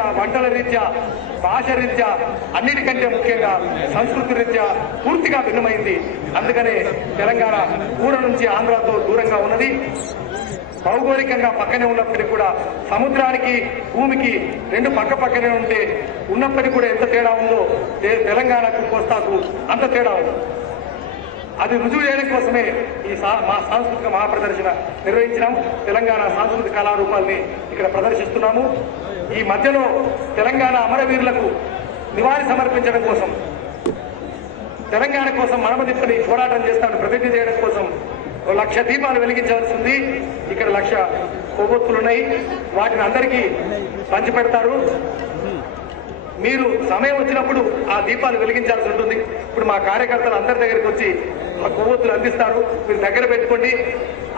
రీత్యా, వంటల రీత్యా, భాష రీత్యా, అన్నిటికంటే ముఖ్యంగా సంస్కృతి రీత్యా పూర్తిగా భిన్నమైంది. అందుకనే తెలంగాణ ఊర నుంచి ఆంధ్రతో దూరంగా ఉన్నది. భౌగోళికంగా పక్కనే ఉన్నప్పటికీ కూడా సముద్రానికి భూమికి రెండు పక్కనే ఉంటే ఉన్నప్పటికీ కూడా ఎంత తేడా ఉందో తెలంగాణకు కోస్తాకు అంత తేడా ఉంది. అది రుజువు చేయడం కోసమే ఈ మా సాంస్కృతిక మహాప్రదర్శన నిర్వహించినాము. తెలంగాణ సాంస్కృతిక కళారూపాల్ని ఇక్కడ ప్రదర్శిస్తున్నాము. ఈ మధ్యలో తెలంగాణ అమరవీరులకు నివాళి సమర్పించడం కోసం, తెలంగాణ కోసం మనమదిప్పని పోరాటం చేస్తామని ప్రతిజ్ఞ చేయడం కోసం 1,00,000 దీపాలు వెలిగించవలసి ఉంది. ఇక్కడ 1,00,000 కొవ్వొత్తులున్నాయి. వాటిని అందరికీ పంచిపెడతారు. మీరు సమయం వచ్చినప్పుడు ఆ దీపాలు వెలిగించాల్సి ఉంటుంది. ఇప్పుడు మా కార్యకర్తలు అందరి దగ్గరికి వచ్చి ఆ కొవ్వొత్తులు అందిస్తారు. మీరు దగ్గర పెట్టుకోండి.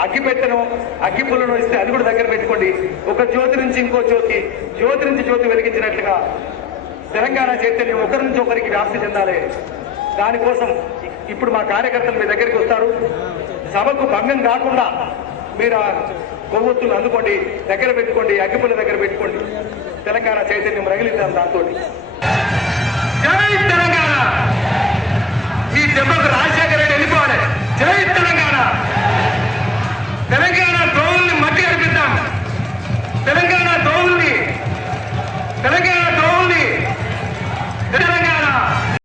అగ్గిపెట్టెను, అగ్గిపుల్లను ఇస్తే అది కూడా దగ్గర పెట్టుకోండి. ఒక జ్యోతి నుంచి ఇంకో జ్యోతి, జ్యోతి నుంచి జ్యోతి వెలిగించినట్లుగా తెలంగాణ చైతన్యం ఒకరి నుంచి ఒకరికి వ్యాప్తి చెందాలి. దానికోసం ఇప్పుడు మా కార్యకర్తలు మీ దగ్గరికి వస్తారు. సభకు భంగం కాకుండా మీరు ఆ కొవ్వొత్తులు అందుకోండి, దగ్గర పెట్టుకోండి, అగ్గిపుల్ల దగ్గర పెట్టుకోండి. తెలంగాణ చైతన్యం రగిలిద్దాం దాంతో. జై తెలంగాణ! ఈ దెబ్బకు రాజశేఖర రెడ్డి వెళ్ళిపోవాలి. జై